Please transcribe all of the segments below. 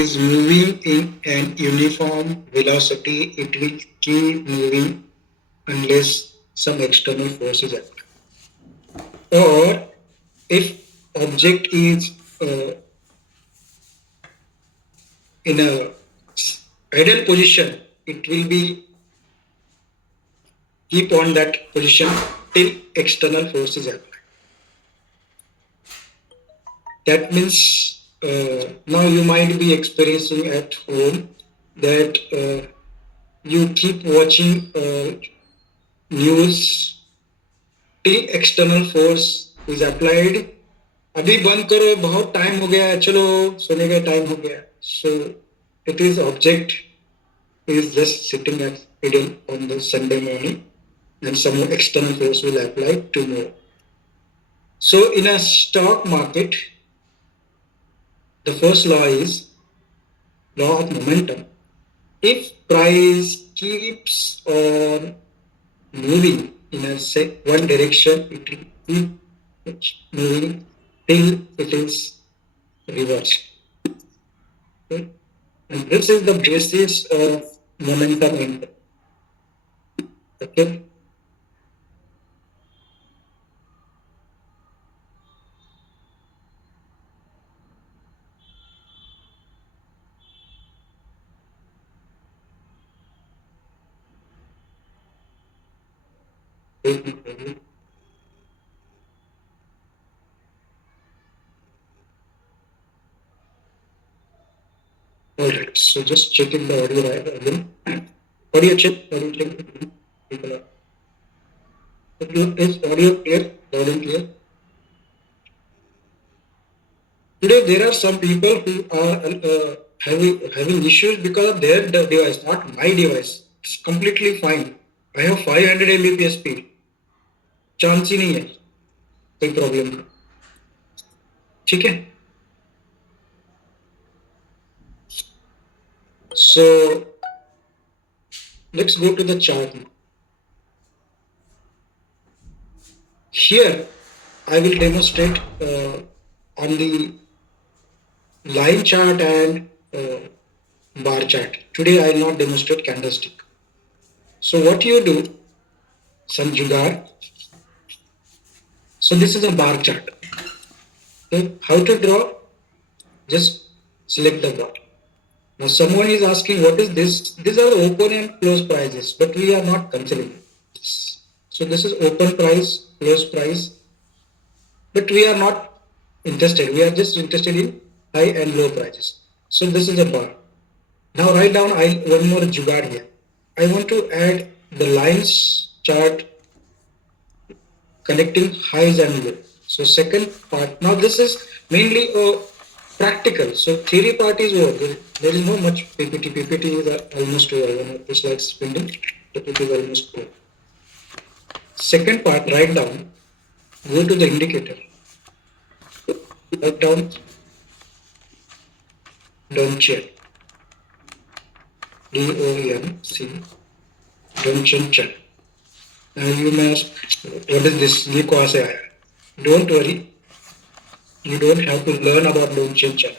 is moving in an uniform velocity, it will keep moving unless some external force is active. Or if object is in a ideal position, it will be keep on that position till external force is applied. That means now you might be experiencing at home that you keep watching news till external force is applied. अभी बंद करो बहुत time हो गया है चलो सोने का टाइम हो गया so it is object is just sitting at idle on the Sunday morning and some external force will apply tomorrow. So in a stock market, the first law is law of momentum. If price keeps on moving in a one direction, it will keep moving till it is reversed. Okay? And this is the basis of momentum income. Okay. Alright, so just checking the audio right again. Audio check, audio check. Is audio clear? Loud and clear? Today there are some people who are having issues because of their device, not my device. It's completely fine. I have 500 Mbps speed. Chance ही नहीं है कोई problem का ठीक है so let's go to the chart now. Here I will demonstrate on the line chart and bar chart. Today I will not demonstrate candlestick. So what you do, some jugaad. So this is a bar chart. Okay. How to draw? Just select the bar. Now someone is asking what is this? These are open and close prices, but we are not considering this. So this is open price, close price, but we are not interested. We are just interested in high and low prices. So this is a bar. Now write down one more jugaad here. I want to add the lines chart connecting highs and lows. So second part. Now this is mainly practical. So theory part is over. There is no much PPT. PPT is almost over. This like spending. PPT is almost over. Second part, write down. Go to the indicator. Write down. Donchian. DONC. Donchian chart. Now you may ask, what is this? ये कहाँ से आया? Don't worry. You don't have to learn about Donchian chart.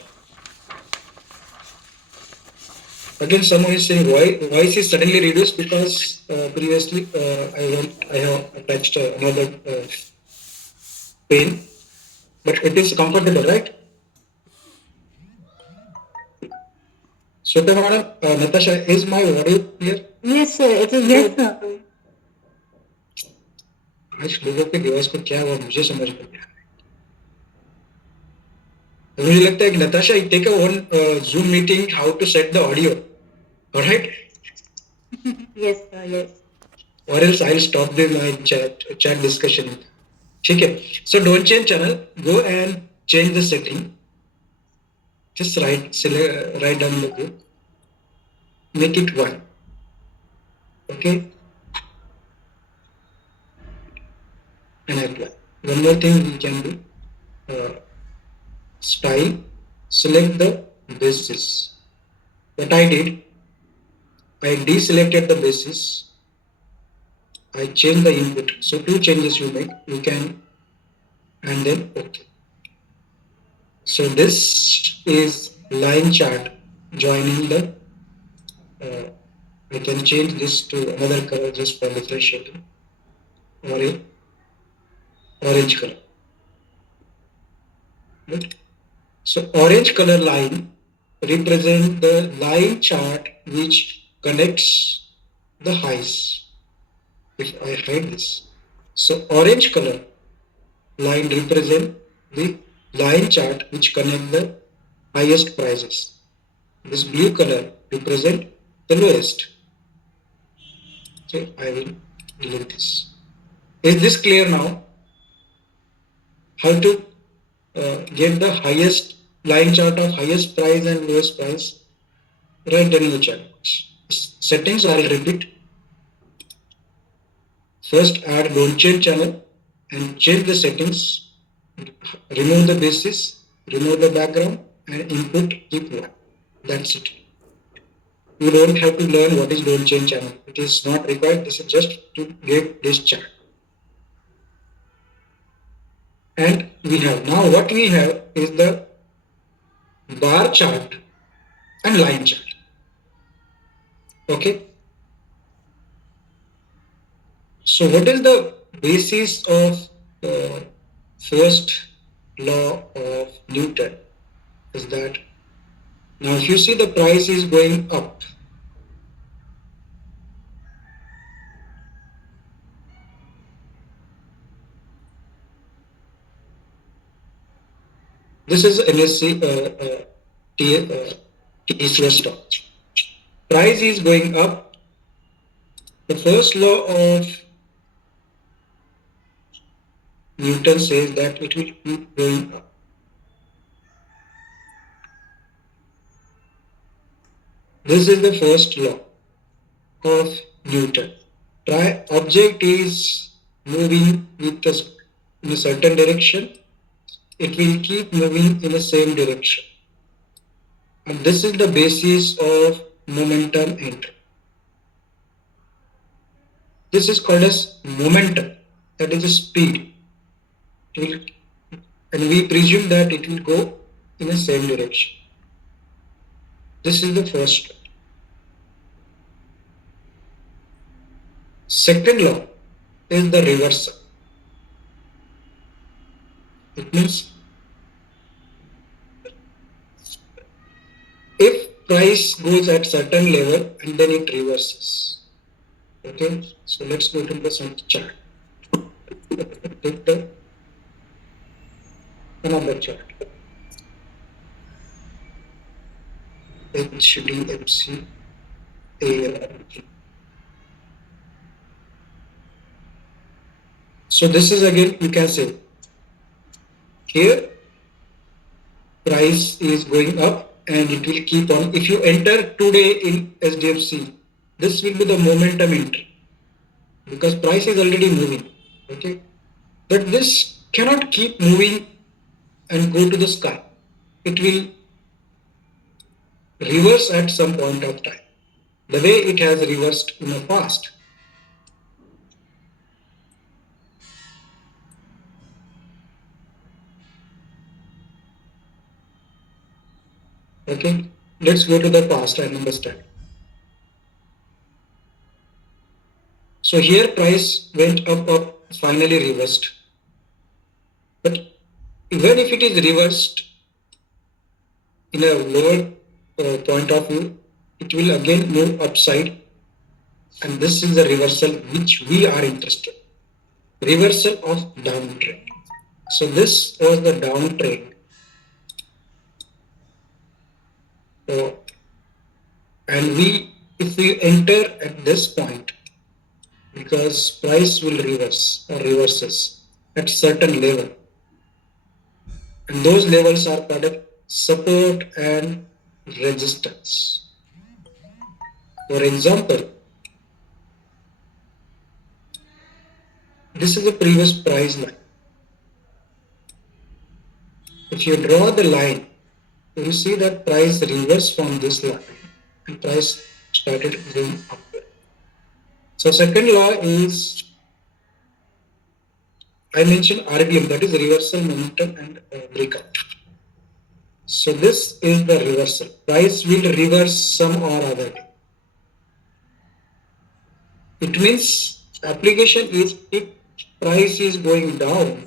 Again, someone is saying why voice is suddenly reduced because previously I have attached another pen, but it is comfortable, right? So, madam, Natasha, is my audio clear? Yes, sir. It is yes, sir. आज लोगों के device को क्या हुआ मुझे समझ में नहीं आ रहा मुझे लगता है कि Natasha take a one Zoom meeting how to set the audio. All right? Yes, sir. Yes. Or else I'll stop my chat discussion. Okay. So don't change channel. Go and change the setting. Just write down the book. Make it 1. Okay. And apply. One more thing we can do. Style. Select the basis. What I did, I deselected the basis. I change the input. So 2 changes you make. You can and then OK. So this is line chart joining the, I can change this to another color just for differentiating, or a orange color. Right? So orange color line represent the line chart which connects the highs. If I hide this, so orange color line represent the line chart which connect the highest prices. This blue color represent the lowest. Okay, I will delete this. Is this clear now? How to get the highest line chart of highest price and lowest price? Right down in the chat box. Settings I will repeat. First add don't change channel and change the settings. Remove the basis, remove the background and input keep one. That's it. You don't have to learn what is don't change channel. It is not required. This is just to get this chart. And we have now what we have is the bar chart and line chart. Okay. So what is the basis of the first law of Newton? Is that now if you see the price is going up, this is NSE TCS stock. Price is going up. The first law of Newton says that it will keep going up. This is the first law of Newton. Object is moving with in a certain direction. It will keep moving in the same direction. And this is the basis of momentum entry. This is called as momentum, that is the speed. And we presume that it will go in the same direction. This is the first law. Second law is the reversal. It means if price goes at certain level and then it reverses. Okay, so let's go to the chart. Take the another chart. HDFC ALR. So this is again, you can say here price is going up and it will keep on. If you enter today in HDFC, this will be the momentum entry because price is already moving. Okay, but this cannot keep moving and go to the sky. It will reverse at some point of time, the way it has reversed in the past. Okay, let's go to the past and understand. So here price went up, finally reversed. But even if it is reversed in a lower point of view, it will again move upside. And this is the reversal which we are interested. Reversal of downtrend. So this was the downtrend. And if we enter at this point, because price will reverse or reverses at certain level, and those levels are called support and resistance. For example, this is the previous price line. If you draw the line, you will see that price reversed from this line and price started going upward. So second law is, I mentioned RBM, that is reversal, momentum and breakout. So this is the reversal. Price will reverse some or other day. It means application is if price is going down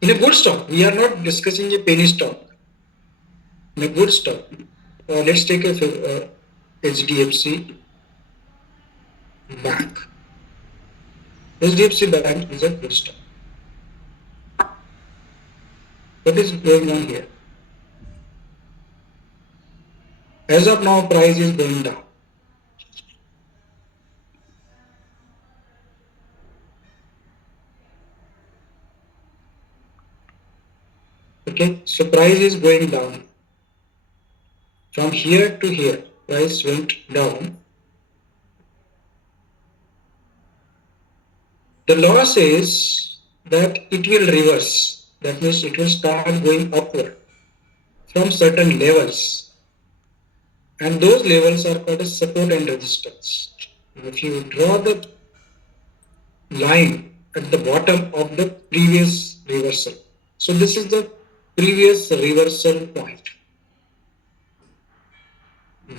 in a good stock. We are not discussing a penny stock. In a good stock, let's take a HDFC Bank. HDFC Bank is a good stock. What is going on here? As of now, price is going down. Okay, so price is going down. From here to here, price went down. The law says that it will reverse. That means it will start going upward from certain levels. And those levels are called as support and resistance. If you draw the line at the bottom of the previous reversal. So this is the previous reversal point.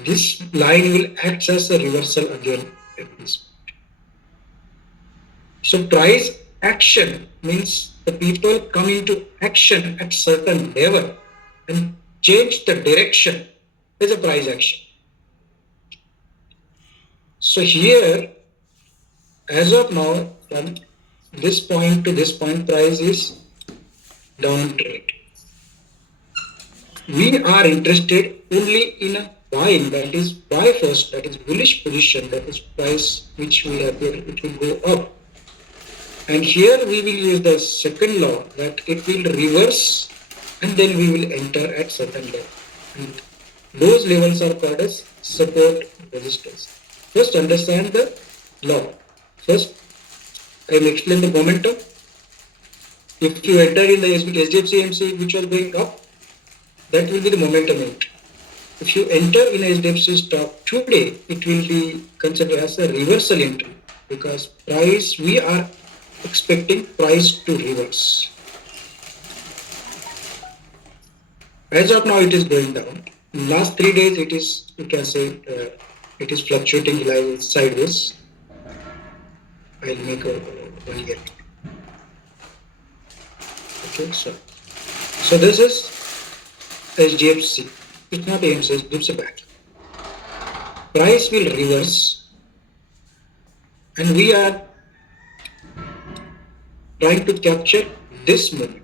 This line will act as a reversal again at this point. So price action means the people come into action at certain level and change the direction is a price action. So here, as of now, from this point to this point, price is downtrend. We are interested only in a buying, that is buy first, that is bullish position, that is price which will appear, it will go up. And here we will use the second law that it will reverse and then we will enter at certain level. And those levels are called as support resistance. First understand the law. First I will explain the momentum. If you enter in the HDFC AMC which was going up, that will be the momentum entry. If you enter in HDFC stock today, it will be considered as a reversal entry because price, we are expecting price to reverse. As of now, it is going down. In last 3 days, it is, you can say, it is fluctuating like sideways. I'll make a one here. Okay, so this is HDFC. It's not AMC, it's HDFC Bank. Price will reverse, and we are trying to capture this moment.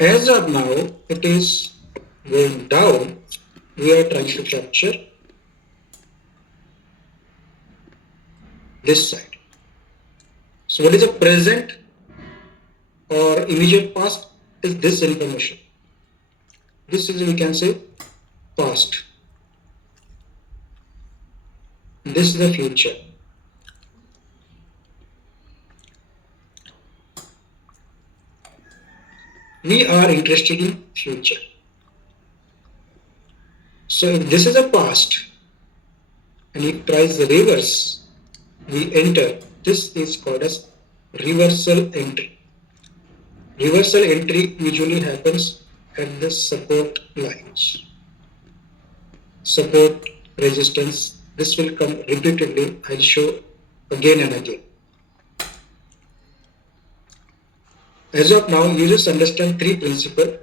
As of now, it is going down. We are trying to capture this side. So what is the present or immediate past is this information. This is, we can say, past. This is the future. We are interested in future. So if this is a past and if price reverse, we enter. This is called as reversal entry. Reversal entry usually happens at the support lines. Support, resistance, this will come repeatedly. I'll show again and again. As of now, you just understand 3 principles.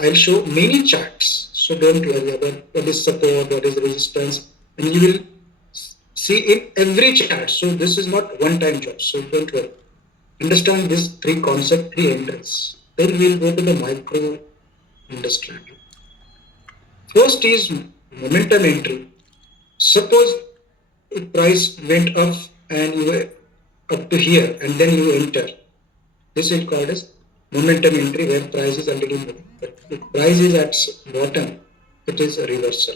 I'll show many charts. So don't worry about what is support, what is resistance, and you will see in every chart. So this is not one-time job. So don't worry. Understand these 3 concepts, 3 entries. Then we'll go to the micro understanding. First is momentum entry. Suppose if price went up and you were up to here and then you enter. This is called as momentum entry where price is already moving. But if price is at bottom, it is a reversal.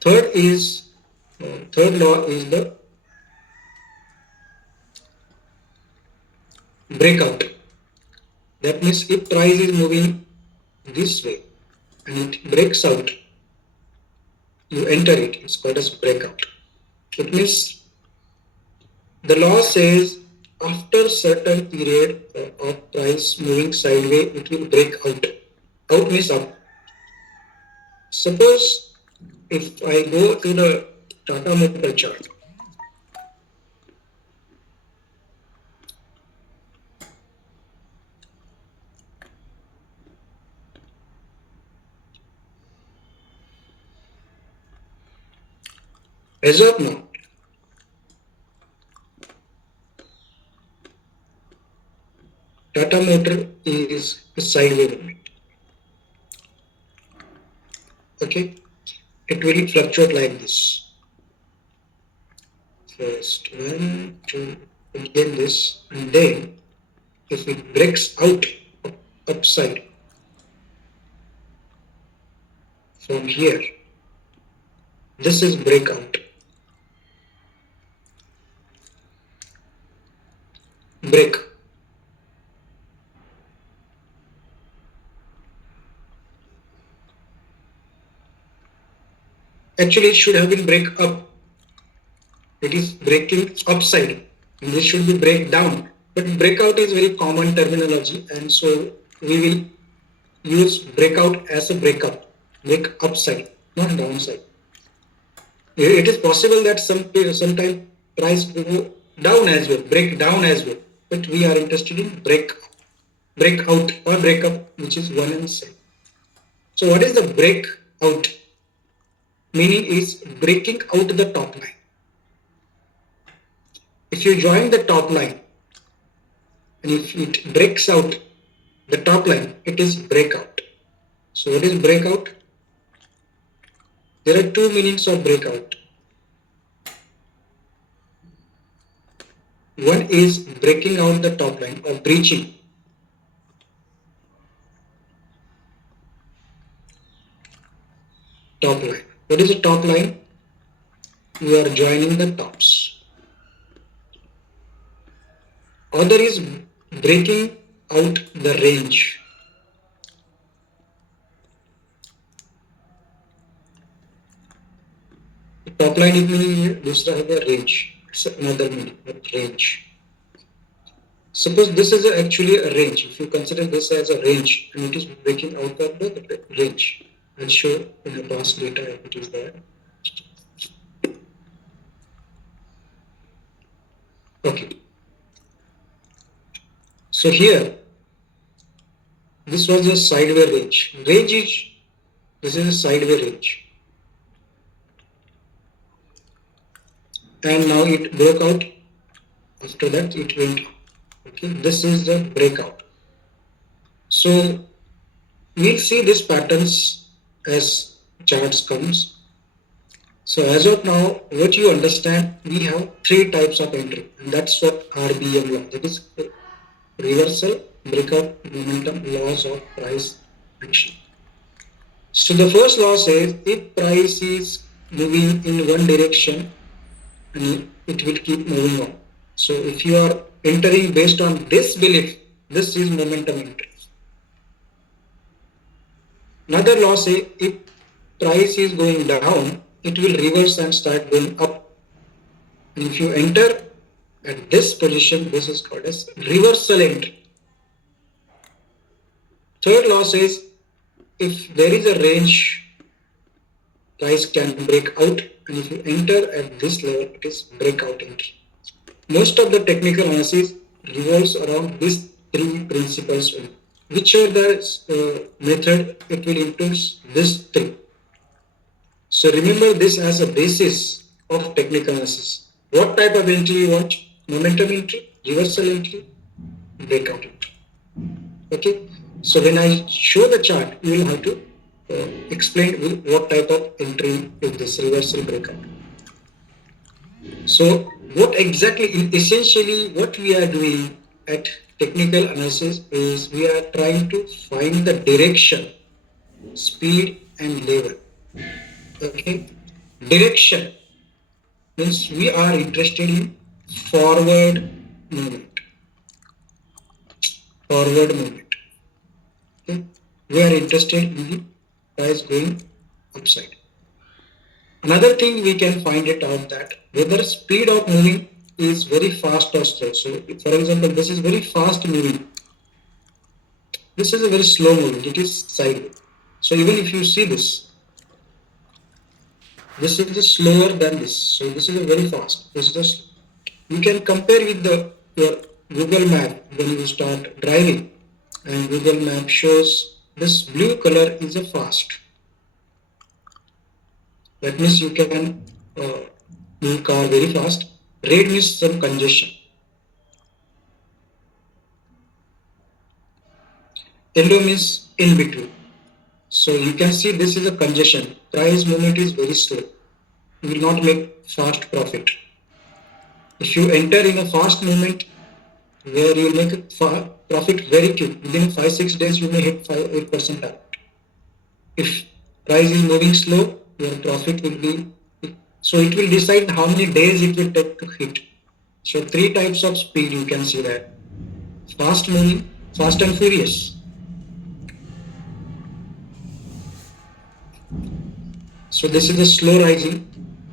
Third law is the breakout. That means if price is moving this way and it breaks out, you enter it. It's called as breakout. It means the law says after certain period of price moving sideways, it will break out. Out means up. Suppose if I go to the Tata Motor chart, as of now, Tata Motor is a sideways movement. Okay, it will fluctuate like this. First one, two, again this, and then if it breaks out upside from here, this is breakout. Break. Actually, it should have been break up. It is breaking upside. And this should be break down. But breakout is very common terminology, and so we will use breakout as a breakup, break upside, not downside. It is possible that sometime price go down as well, break down as well, but we are interested in break out or breakup, which is one and same. So what is the breakout? Meaning is breaking out the top line. If you join the top line and if it breaks out the top line, it is breakout. So what is breakout? There are two meanings of breakout. One is breaking out the top line or breaching. Top line. What is the top line? You are joining the tops. Other is breaking out the range. Top line is meaning here, दूसरा है range. It's another meaning, range. Suppose this is actually a range. If you consider this as a range and it is breaking out of the range, I'll show in the past data if it is there. Okay. So here, this was a sideways range. This is a sideways range. And now it broke out. After that, it went up. Okay, this is the breakout. So we'll see these patterns as charts comes. So as of now, what you understand, we have three types of entry, and that's what RBM law. That is reversal, breakout, momentum, laws of price action. So the first law says if price is moving in one direction, and it will keep moving on. So if you are entering based on this belief, this is momentum entry. Another law says if price is going down, it will reverse and start going up. And if you enter at this position, this is called as reversal entry. Third law says if there is a range, price can break out, and if you enter at this level, it is breakout entry. Most of the technical analysis revolves around these three principles. Whichever the method, it will include this three. So remember this as a basis of technical analysis. What type of entry you want? Momentum entry, reversal entry, breakout entry. Okay. So when I show the chart, you will have to explain what type of entry is this reversal breakout. So what exactly, essentially what we are doing at technical analysis is we are trying to find the direction, speed and level. Okay, direction means we are interested in forward movement. Okay, we are interested in the price going upside. Another thing we can find it out that whether speed of moving is very fast or slow. So, for example, this is very fast moving. This is a very slow moving. It is sideways. So even if you see this is slower than this. So this is a very fast. This is just you can compare with the your Google Map when you start driving, and Google Map shows this blue color is a fast. That means you can move car very fast. Red means some congestion. Yellow means in between. So you can see this is a congestion. Price movement is very slow. You will not make fast profit. If you enter in a fast movement where you make a profit very quick, within 5-6 days you may hit 5-8% target. If price is moving slow, your profit will be so it will decide how many days it will take to hit. So three types of speed you can see that. Fast moving, fast and furious. So this is a slow rising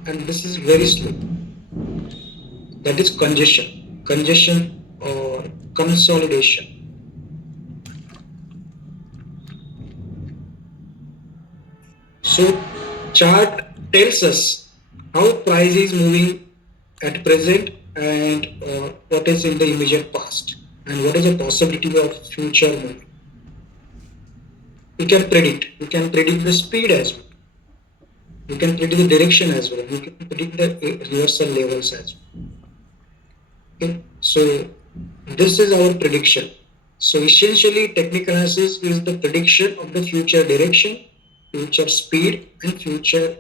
and this is very slow. That is congestion or consolidation. So chart tells us how price is moving at present and what is in the immediate past and what is the possibility of future movement. You can predict the speed as well. You can predict the direction as well. You can predict the reversal levels as well. Okay? So this is our prediction. So essentially technical analysis is the prediction of the future direction, future speed and future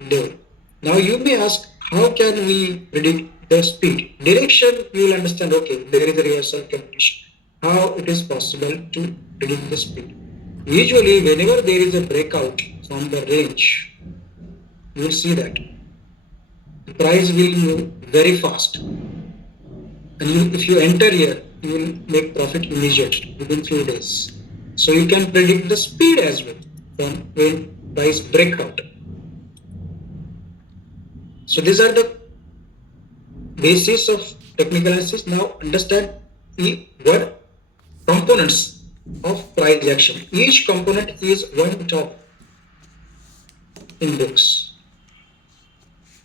level. Now you may ask, how can we predict the speed? Direction, you will understand, okay, there is a reversal condition. How it is possible to predict the speed? Usually, whenever there is a breakout from the range, you will see that the price will move very fast. And if you enter here, you will make profit immediately within few days. So you can predict the speed as well from when price breakout. So these are the basis of technical analysis. Now understand the what components of price action. Each component is one top in books.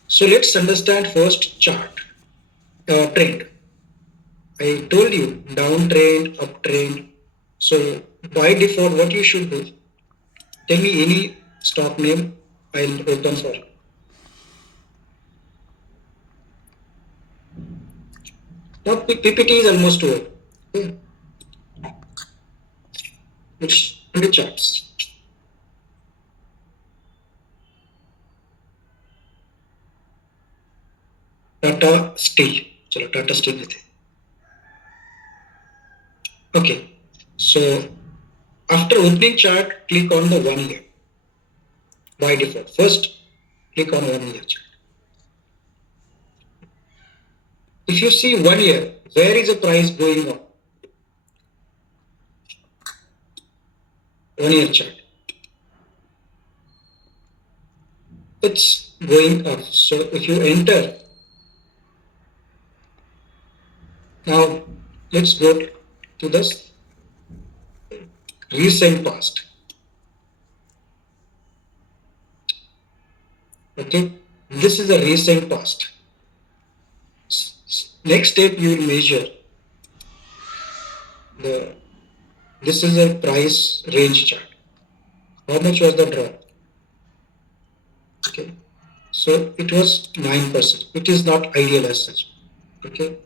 So let's understand first chart trend. I told you downtrend, uptrend. So by default, what you should do? Tell me any stock name. I'll open for you. Now PPT is almost over. Okay. Which the charts. Tata Steel. So Tata Steel लेते हैं. Okay. So after opening chart, click on the 1 year. By default, first click on 1 year chart. If you see 1 year, where is the price going on? 1 year chart. It's going up. So if you enter, now let's go to this recent past. Okay, this is a recent past. Next step, you will measure the. This is a price range chart. How much was the drop? Okay, so it was 9%. It is not ideal as such. Okay,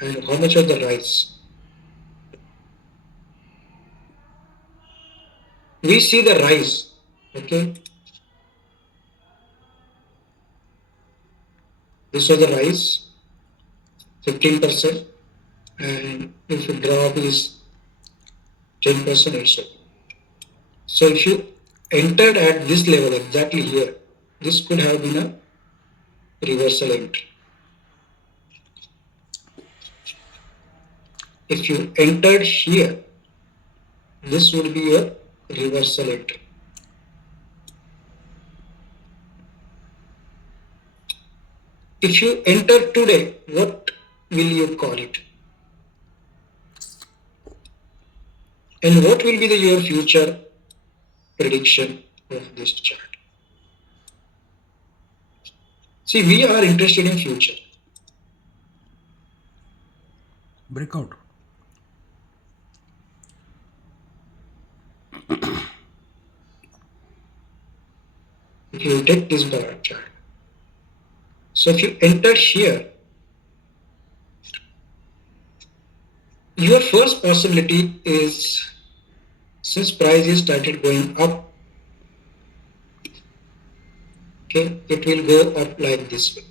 and how much was the rise? We see the rise. Okay, this was the rise, 15%, and if the drop is 10% or so. So if you entered at this level exactly here, this could have been a reversal entry. If you entered here, this would be a reversal entry. if you enter today, what will you call it? And what will be your future prediction of this chart? See, we are interested in future. Breakout. If you take this bar chart, so if you enter here, your first possibility is, since prices started going up, okay, it will go up like this way.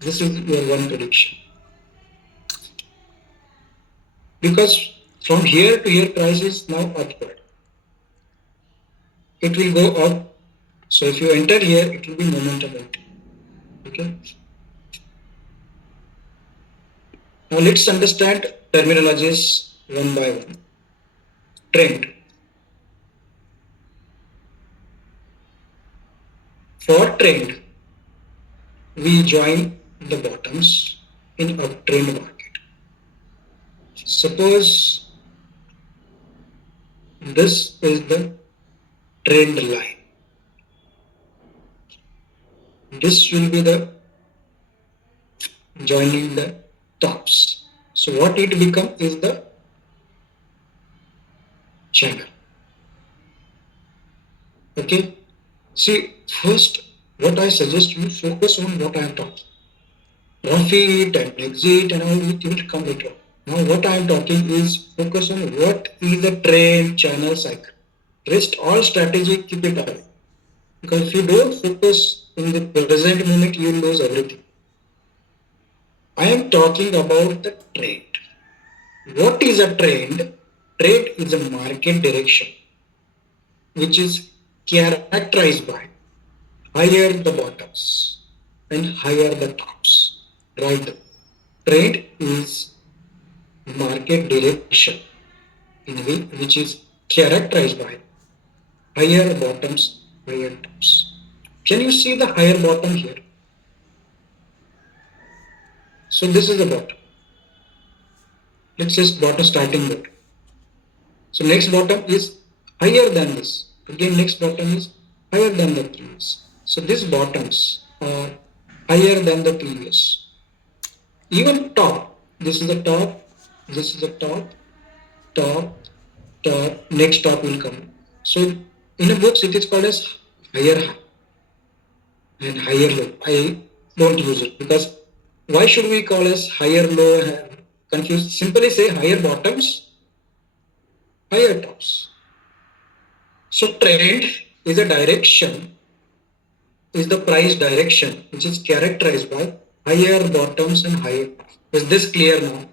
This is your one prediction. Because from here to here, price is now upward. It will go up. So if you enter here, it will be momentum entry. Okay. Now let's understand terminologies one by one. Trend. For trend, we join the bottoms in uptrend market. Suppose this is the trend line. This will be the joining the tops. So what it become is the channel. Okay. See, first, what I suggest you focus on what I am talking. Profit and exit and all it will come later. Now, what I am talking is focus on what is the trend channel cycle. Rest all strategy, keep it away. Because if you don't focus in the present moment, you will lose everything. I am talking about the trend. What is a trend? Trend is a market direction which is characterized by higher the bottoms and higher the tops. Right? Trend is market direction in a way which is characterized by higher bottoms, higher tops. Can you see the higher bottom here? So this is the bottom. Let's say bottom starting bottom. So next bottom is higher than this. Again, next bottom is higher than the previous. So these bottoms are higher than the previous. Even top, this is the top, this is the top, top, top, next top will come. So in a books it is called as higher high and higher low. I don't use it because why should we call as higher low? Confused. Simply say higher bottoms, higher tops. So trend is a direction, is the price direction which is characterized by higher bottoms and higher tops. Is this clear now?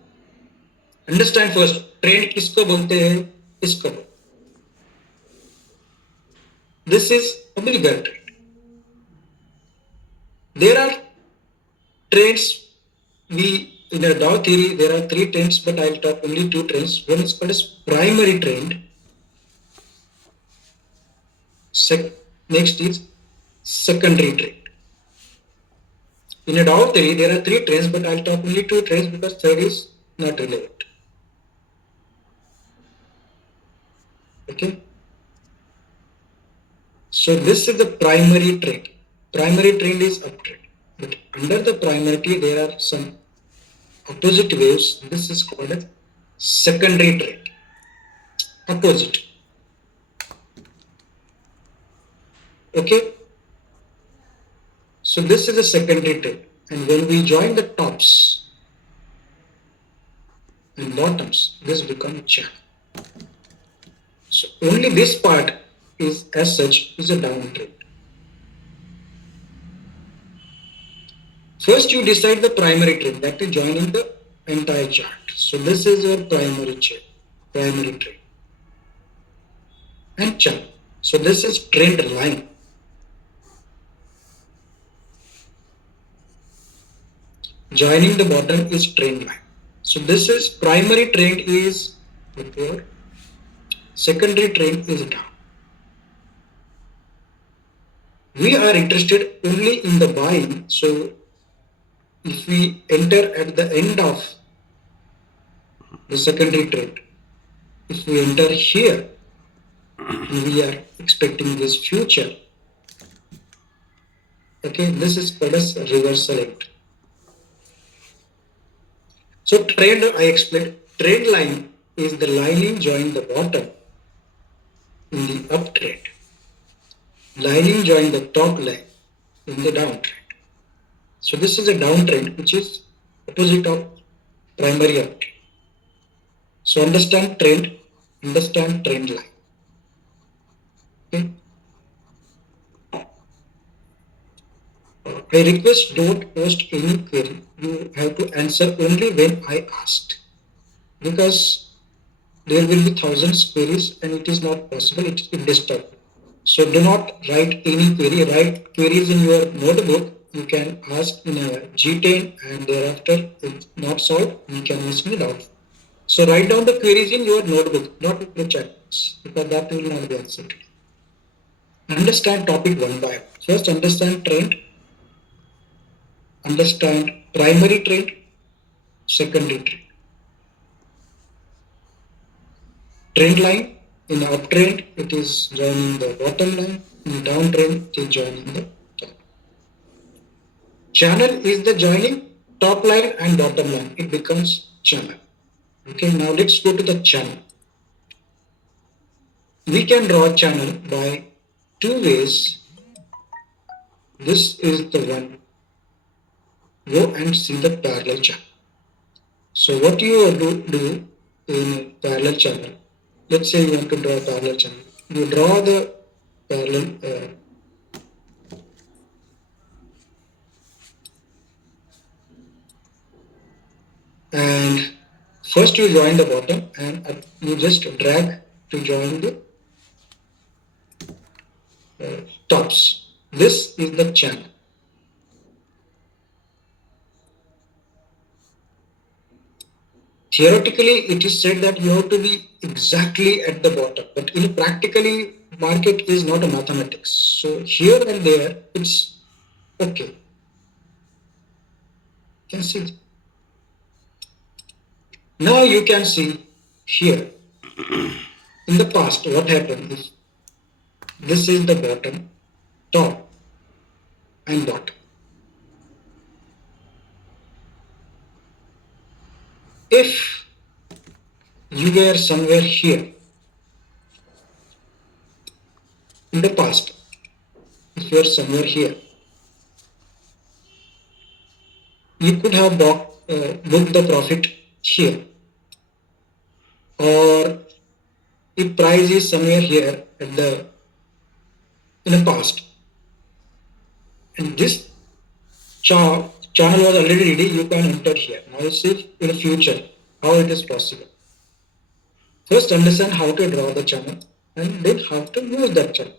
Understand first, trend किसको बोलते हैं, इसको बोलते हैं. This is a bigger trend. There are trends. In a Dow theory, there are three trends, but I'll talk only two trends. One is called as primary trend. Next is secondary trend. In a Dow theory, there are three trends, but I'll talk only two trends because third is not relevant. Okay. So this is the primary trend. Primary trend is uptrend. But under the primary trend, there are some opposite waves. This is called a secondary trend. Opposite. Okay. So this is a secondary trend. And when we join the tops and bottoms, this becomes channel. So only this part is as such is a downtrend. First you decide the primary trend, that is joining the entire chart. So this is your primary trend. And channel. So this is trend line. Joining the bottom is trend line. So this is primary trend is upward, secondary trend is down. We are interested only in the buying. So if we enter at the end of the secondary trend, if we enter here, we are expecting this future. Okay, this is called as reversal entry. So trend, I explained, trend line is the line joining the bottom in the uptrend. Lining join the top line in the downtrend. So this is a downtrend which is opposite of primary uptrend. So understand trend line. Okay. I request don't post any query. You have to answer only when I asked, because there will be thousands queries and it is not possible. It will disturb. So do not write any query. Write queries in your notebook. You can ask in a G10 and thereafter if not solved, you can ask me down. So write down the queries in your notebook, not in the chat box, because that will not be answered. Understand topic one by one. First understand trend, understand primary trend, secondary trend. Trend line, in uptrend it is joining the bottom line, in downtrend it is joining the top. Channel is the joining top line and bottom line. It becomes channel. Okay, now let's go to the channel. We can draw a channel by two ways. This is the one. Go and see the parallel channel. So what you do in a parallel channel, let's say you want to draw a parallel channel. You draw the parallel and first you join the bottom and you just drag to join the tops. This is the channel. Theoretically, it is said that you have to be exactly at the bottom, but in practically, market is not a mathematics. So here and there, it's okay. You can see. Now you can see here. In the past, what happened is this is the bottom, top, and bottom. If you were somewhere here in the past, if you are somewhere here, you could have booked the profit here, or if price is somewhere here at the in the past, and this channel was already ready, you can enter here. Now see in the future how it is possible. First understand how to draw the channel and then how to use that channel.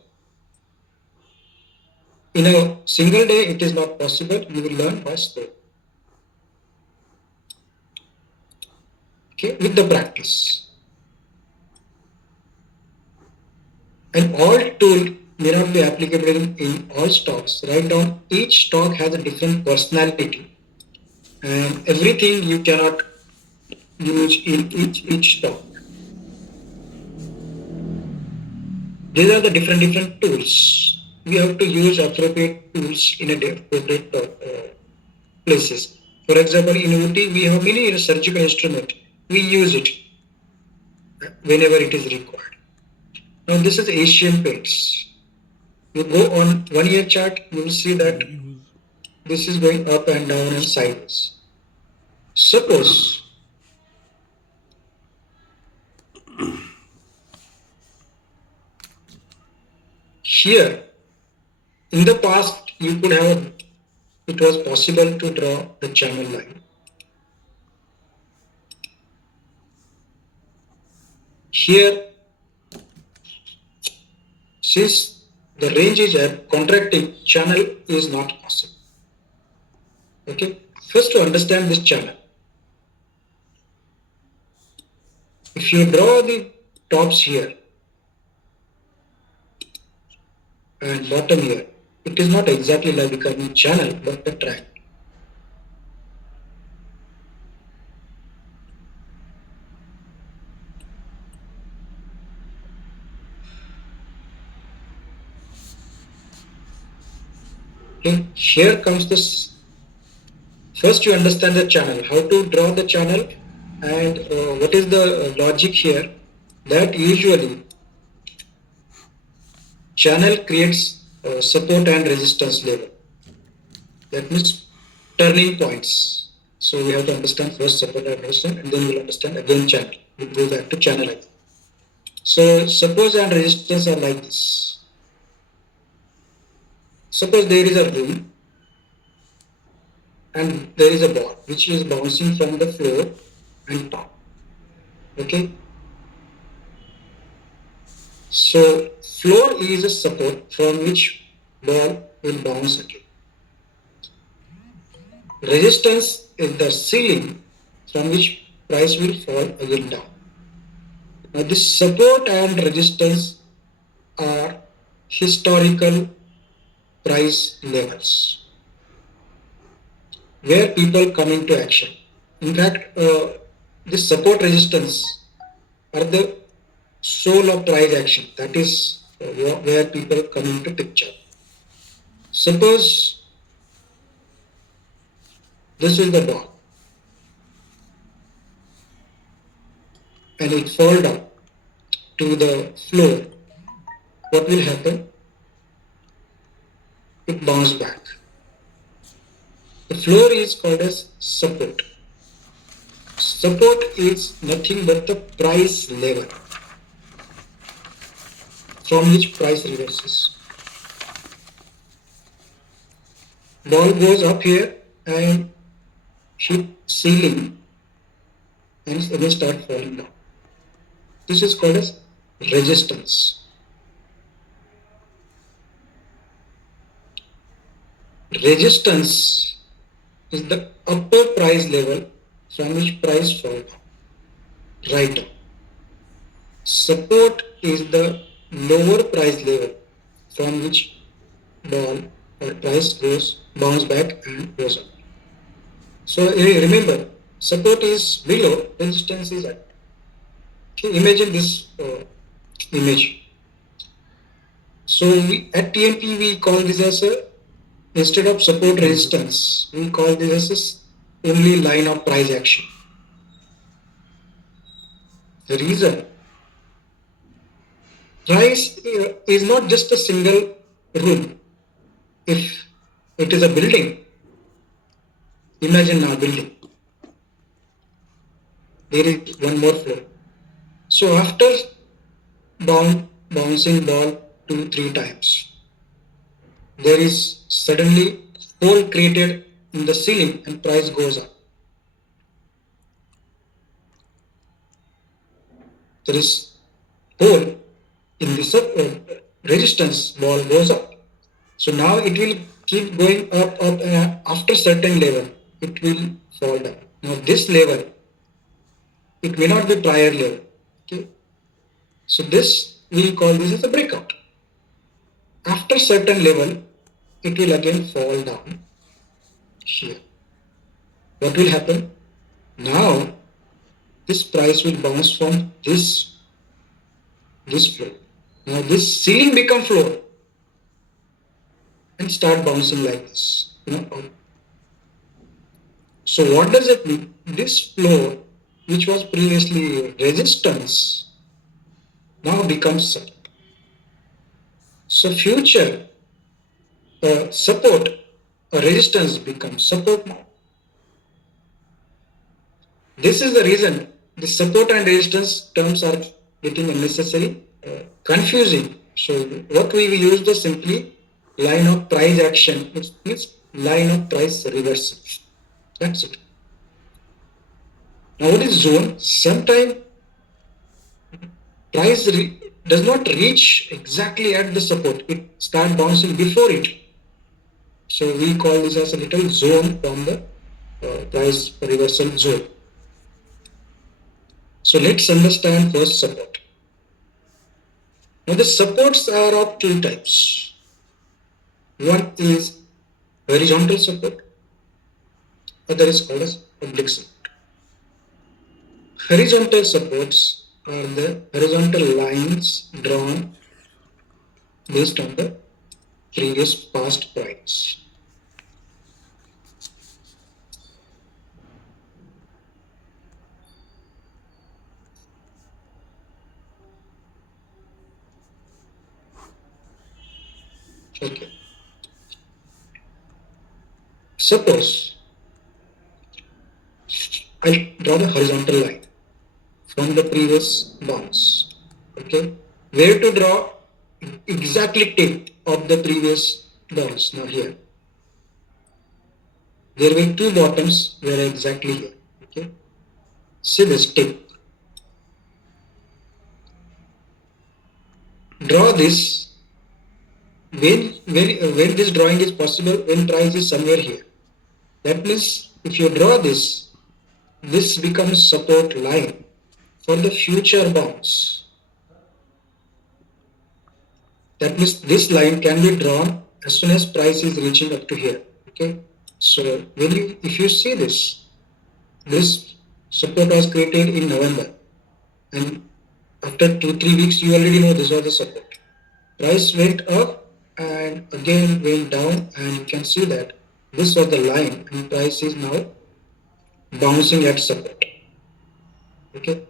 In a single day it is not possible, you will learn by slow. Okay, with the practice. And all tool may not be applicable in all stocks. Write down each stock has a different personality and everything you cannot use in each stock. These are the different tools. We have to use appropriate tools in a different places. For example, in UT we have many surgical instruments. We use it whenever it is required. Now this is Asian Paints. You go on 1 year chart, you will see that this is going up and down and sideways. Suppose here in the past you could have, it was possible to draw the channel line. Here, since the range is contracting, channel is not possible. Okay, first to understand this channel. If you draw the tops here and bottom here, it is not exactly like becoming channel but a triangle. Okay, here comes this. First, you understand the channel, how to draw the channel, and what is the logic here. That usually channel creates support and resistance level. That means turning points. So we have to understand first support and resistance, and then we'll understand again channel. We'll go back to channel again. So suppose and resistance are like this. Suppose there is a room and there is a ball which is bouncing from the floor and top. Okay. So floor is a support from which ball will bounce again. Resistance is the ceiling from which price will fall again down. Now this support and resistance are historical price levels where people come into action. In fact, this support resistance are the soul of price action. That is where people come into picture. Suppose this is the ball and it fall down to the floor. What will happen? It bounce back. The floor is called as support. Support is nothing but the price level from which price reverses. Ball goes up here and hit ceiling and it will start falling down. This is called as resistance. Resistance is the upper price level from which price falls down, right down. Support is the lower price level from which ball or price goes bounce back and goes up. So remember, support is below, resistance is up. Okay, imagine this image. So at TNP we call this as a, instead of support resistance, we call this as only line of price action. The reason, price is not just a single room. If it is a building, imagine now building. There is one more floor. So after bouncing ball 2-3 times, there is suddenly hole created in the ceiling and price goes up. There is hole in the resistance, ball goes up. So now it will keep going up, and after certain level, it will fall down. Now this level, it may not be prior level. Okay. So this, we call this as a breakout. After certain level, it will again fall down here. What will happen? Now this price will bounce from this floor. Now this ceiling become floor and start bouncing like this. So what does it mean? This floor, which was previously resistance, now becomes support. So future support or resistance becomes support now. This is the reason the support and resistance terms are getting unnecessary, confusing. So what we use the simply line of price action, which means line of price reversal. That's it. Now what is zone? Sometimes price does not reach exactly at the support. It starts bouncing before it. So we call this as a little zone from the price reversal zone. So let's understand first support. Now the supports are of two types. One is horizontal support, other is called as oblique support. Horizontal supports are the horizontal lines drawn based on the previous past price. Okay. Suppose I draw the horizontal line from the previous bounce. Okay. Where to draw exactly tip of the previous bounce? Now here. There were two bottoms were exactly here. Okay. See this tip. Draw this when this drawing is possible when price is somewhere here. That means if you draw this, this becomes support line for the future bounce. That means this line can be drawn as soon as price is reaching up to here. Okay. So if you see this support was created in November, and after 2-3 weeks you already know this was the support. Price went up and again went down, and you can see that this was the line and price is now bouncing at support. Okay.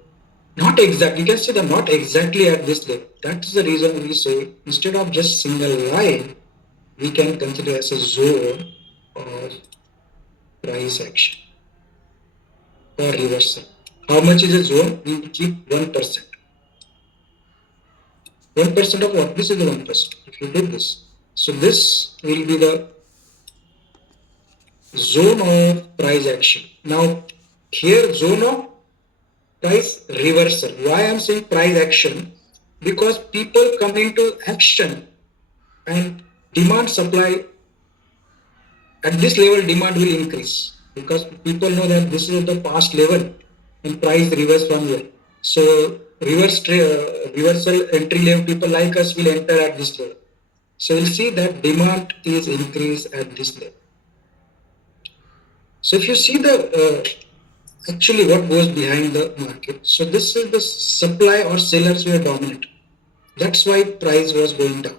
Not exactly, you can see that not exactly at this level. That's the reason we say instead of just single line, we can consider as a zone of price action or reversal. How much is a zone? We keep 1%. 1% of what? This is the 1%. If you did this. So this will be the zone of price action. Now here zone of price reversal. Why I am saying price action? Because people come into action and demand supply at this level, demand will increase because people know that this is the past level and price reverse from here. So reversal entry level people like us will enter at this level. So you'll see that demand is increased at this level. So if you see the actually what goes behind the market, so this is the supply or sellers were dominant. That's why price was going down.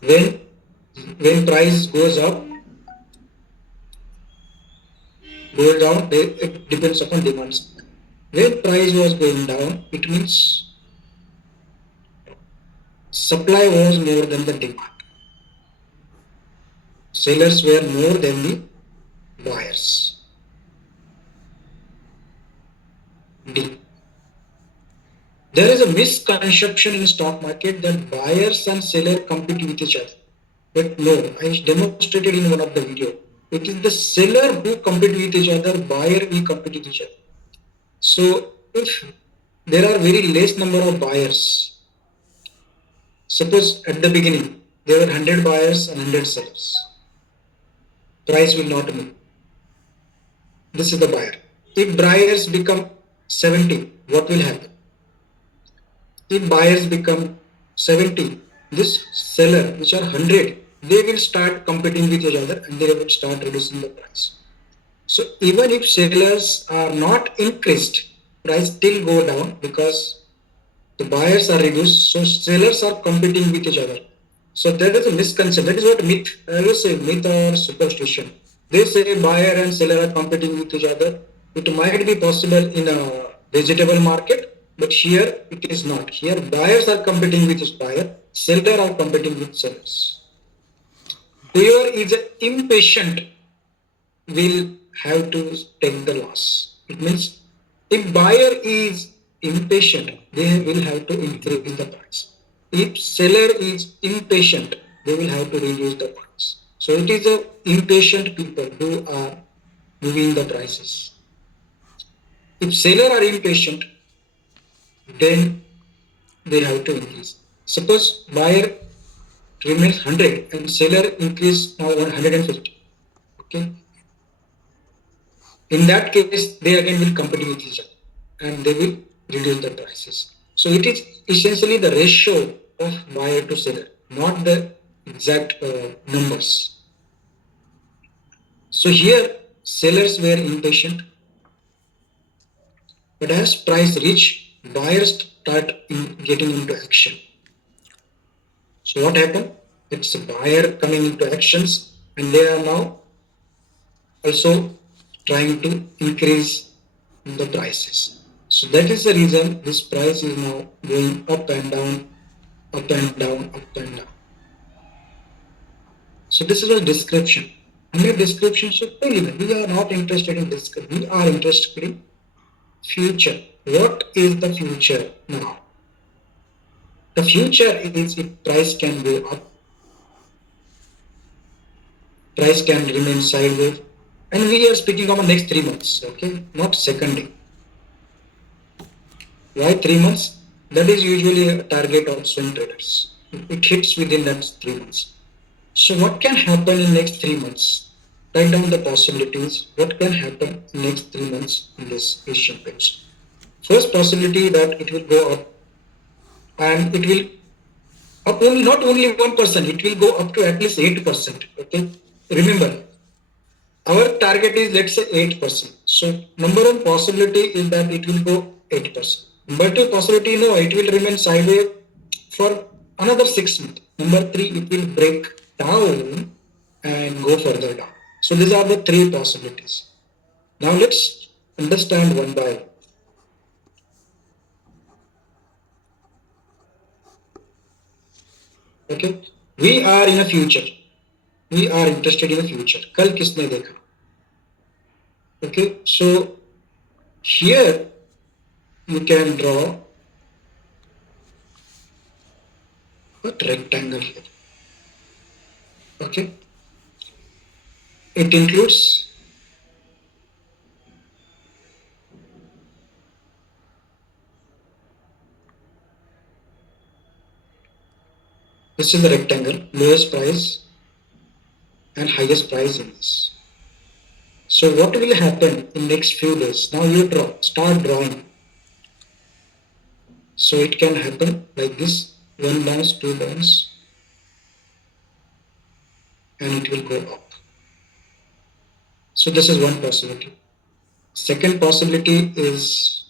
When when price goes up, goes down, it depends upon demand. When price was going down, it means supply was more than the demand. Sellers were more than the buyers. D. There is a misconception in stock market that buyers and seller compete with each other. But no, I demonstrated in one of the video. It is the seller who compete with each other, buyer we compete with each other. So if there are very less number of buyers, suppose at the beginning there were 100 buyers and 100 sellers, price will not move. This is the buyer. If buyers become 70, what will happen? If buyers become 70, this seller, which are 100, they will start competing with each other and they will start reducing the price. So even if sellers are not increased, price still go down because the buyers are reduced, so sellers are competing with each other. So that is a misconception. That is what myth, I will say myth or superstition. They say buyer and seller are competing with each other. It might be possible in a vegetable market, but here it is not. Here buyers are competing with each buyer, seller are competing with sellers. Whoever is impatient will have to take the loss. It means if buyer is impatient, they will have to increase the price. If seller is impatient, they will have to reduce the price. So it is the impatient people who are moving the prices. If seller are impatient, then they have to increase. Suppose buyer remains 100 and seller increase now 150. Okay. In that case, they again will compete with each other and they will reduce the prices. So it is essentially the ratio of buyer to seller, not the exact numbers. So here sellers were impatient, but as price reach, buyers start getting into action. So what happened? It's a buyer coming into actions and they are now also trying to increase the prices. So that is the reason this price is now going up and down, up and down, up and down. So this is a description. Under description, so we are not interested in description. We are interested in future. What is the future now? The future is if price can go up, price can remain sideways, and we are speaking of the next 3 months, okay, not second day. Why 3 months? That is usually a target of swing traders. It hits within that 3 months. So what can happen in next 3 months? Write down the possibilities. What can happen in next 3 months in this Asian paints? First possibility that it will go up, and it will up only not only 1%. It will go up to at least 8%. Okay. Remember, our target is let's say 8%. So number one possibility is that it will go 8%. Number two possibility, no, it will remain sideways for another 6 months. Number three, it will break down and go further down. So these are the three possibilities. Now let's understand one by one. Okay, we are in a future. We are interested in the future. कल किसने देखा? Okay, so here you can draw a rectangle here. Okay, it includes this is the rectangle, lowest price and highest price in this. So what will happen in next few days? Now you start drawing. So it can happen like this, 1 bounce, 2 bounce, and it will go up. So this is one possibility. Second possibility is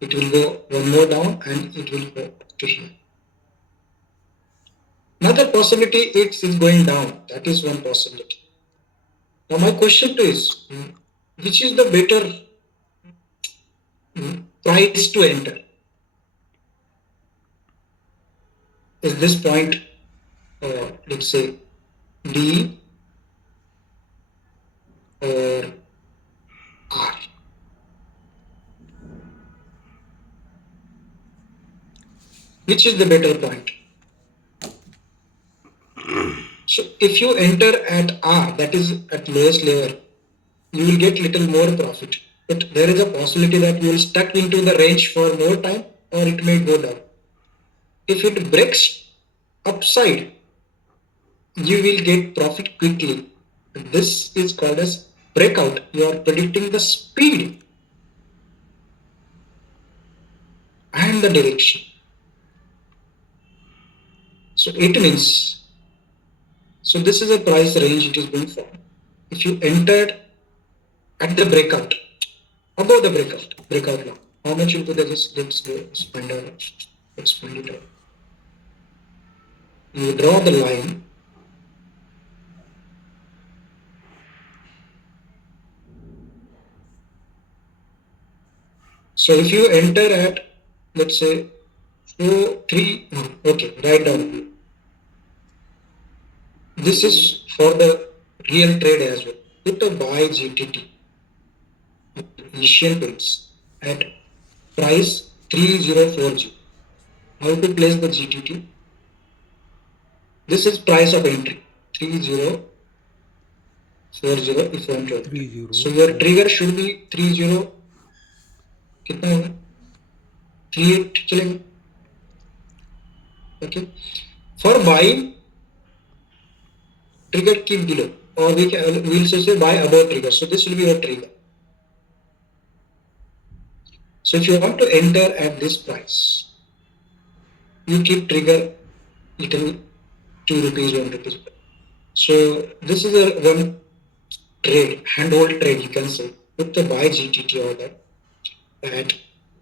it will go one more down and it will go up to here. Another possibility is going down. That is one possibility. Now my question to is, which is the better price to enter? Is this point, let's say D or R? Which is the better point? So if you enter at R, that is at lowest level, you will get little more profit. But there is a possibility that you will stuck into the range for more time, or it may go down. If it breaks upside, you will get profit quickly. This is called as breakout. You are predicting the speed and the direction. So it means, so this is a price range it is going for. If you entered at the breakout, above the breakout now, how much will be the just let's find out. Let's find it out. You draw the line. So if you enter at, let's say, 4, 3, okay, write down. This is for the real trade as well. Put a buy GTT, Asian Paints, at price 3040. How to place the GTT? This is price of entry, 3040 if you want to. 30. So your trigger should be 30, कितना होगा 38 चलेगा. Okay, for buying, trigger keep below, or we will say buy above trigger. So this will be your trigger. So if you want to enter at this price, you keep trigger little 2 rupees, 1 rupees. So this is a one trade, handhold trade you can say. Put the buy GTT order at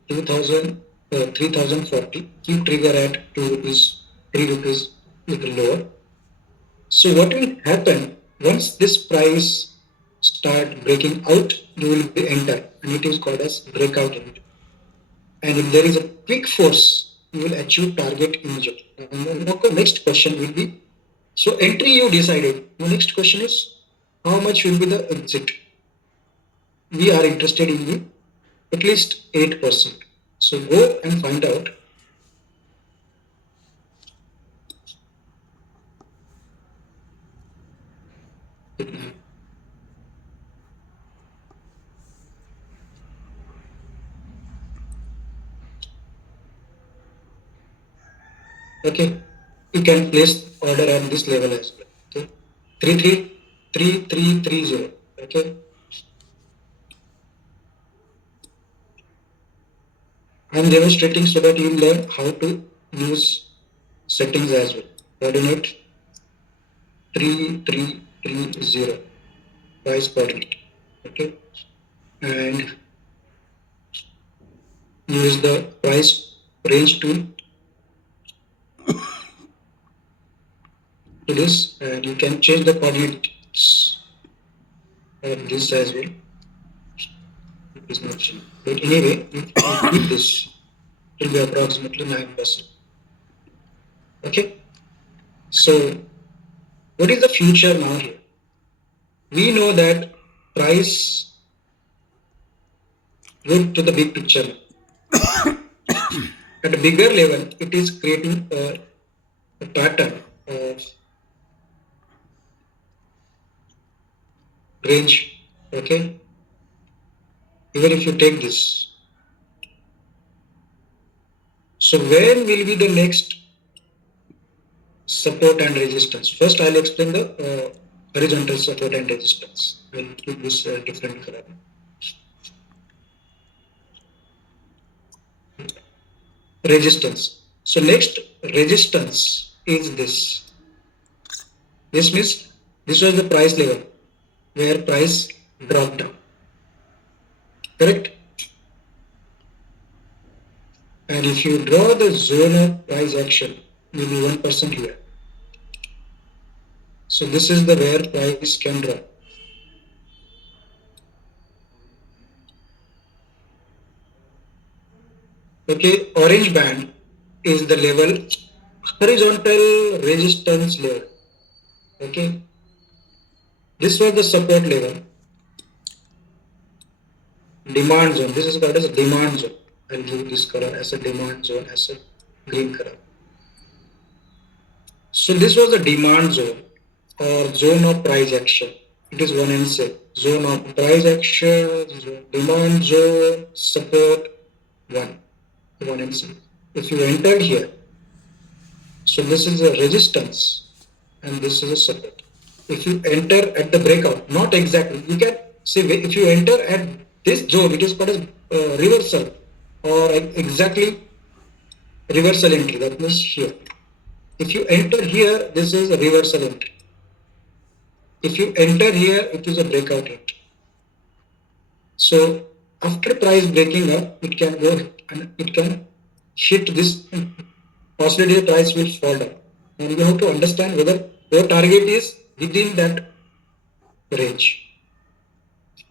3040, keep trigger at 2 rupees, 3 rupees, little lower. So what will happen once this price start breaking out, you will be enter, and it is called as breakout entry. And if there is a quick force, you will achieve target immediately. And the next question will be, so entry you decided. The next question is, how much will be the exit? We are interested in the at least 8%. So go and find out. Okay, you can place order at this level as well. Okay, 333330. Okay, I'm demonstrating so that you learn how to use settings as well. Coordinate 3330 price coordinate. Okay, and use the price range tool to this, and you can change the coordinates of this as well. It is not shown. But anyway, if you keep this, it will be approximately 9%. Okay, so what is the future now here? We know that price, look to the big picture. At a bigger level, it is creating a pattern of range. Okay, even if you take this. So where will be the next support and resistance? First, I'll explain the horizontal support and resistance. I'll keep this different color. Resistance. So next resistance is this. This means this was the price level where price dropped down. Correct? And if you draw the zone of price action, maybe 1% here. So this is the where price can drop. Okay, orange band is the level, horizontal resistance level. Okay, this was the support level. Demand zone. This is called as a demand zone. I'll give this color as a demand zone, as a green color. So this was the demand zone or zone of price action. It is one and same. Zone of price action, demand zone, support, one and same. If you entered here, so this is a resistance and this is a support. If you enter at the breakout, not exactly, you can say if you enter at this zone, it is called as reversal or exactly reversal entry. That means here. If you enter here, this is a reversal entry. If you enter here, it is a breakout entry. So after price breaking up, it can go and it can hit this. Possibly the price will fall down, and you have to understand whether your target is within that range.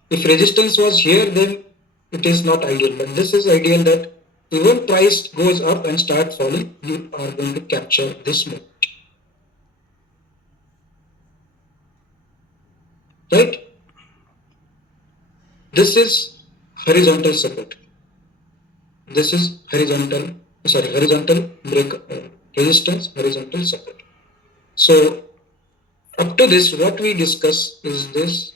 If resistance was here, then it is not ideal. But this is ideal that even price goes up and start falling, you are going to capture this moment. Right? This is horizontal support. This is horizontal break resistance, horizontal support. So up to this, what we discuss is this.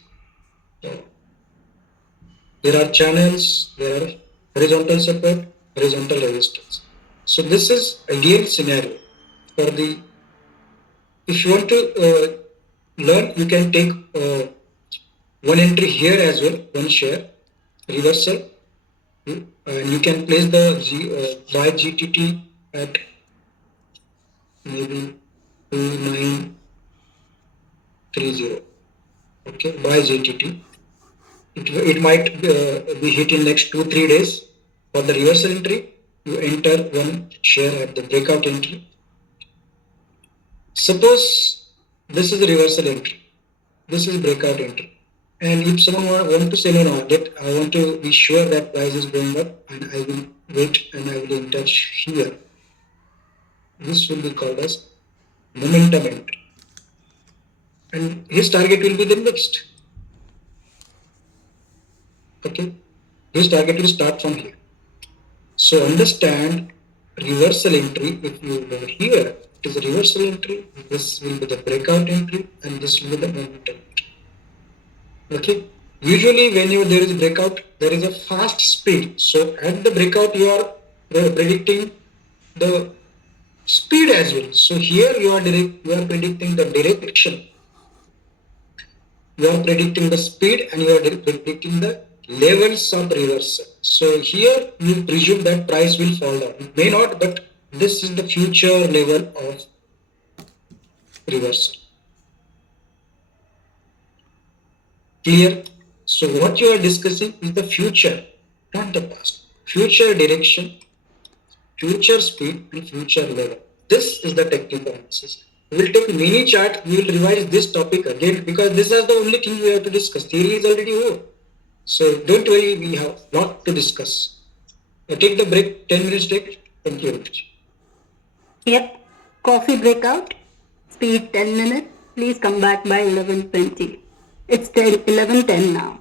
There are channels, there are horizontal support, horizontal resistance. So this is ideal scenario for the, if you want to learn, you can take one entry here as well, one share, reversal, and you can place the buy GTT at maybe 2930. Okay, buy GTT. It might be hit in next 2-3 days. For the reversal entry, you enter one share at the breakout entry. Suppose this is a reversal entry. This is breakout entry. And if someone want to say, no, that I want to be sure that price is going up and I will wait and I will in touch here, this will be called as momentum entry. And his target will be the next. Okay, his target will start from here. So understand reversal entry. If you go here, it is a reversal entry. This will be the breakout entry, and this will be the momentum entry. Okay. Usually, whenever there is a breakout, there is a fast speed. So at the breakout, you are predicting the speed as well. So here you are predicting the direction. You are predicting the speed and you are predicting the levels of reversal. So here you presume that price will fall down. It may not, but this is the future level of reversal. Clear? So what you are discussing is the future, not the past. Future direction, future speed, and future level. This is the technical analysis. We will take mini chart. We will revise this topic again because this is the only thing we have to discuss. Theory is already over. So don't worry, we have a lot to discuss. Take the break, 10 minutes break. Thank you very much. Yep. Coffee breakout. Speed 10 minutes. Please come back by 11:20. It's 11:10 now.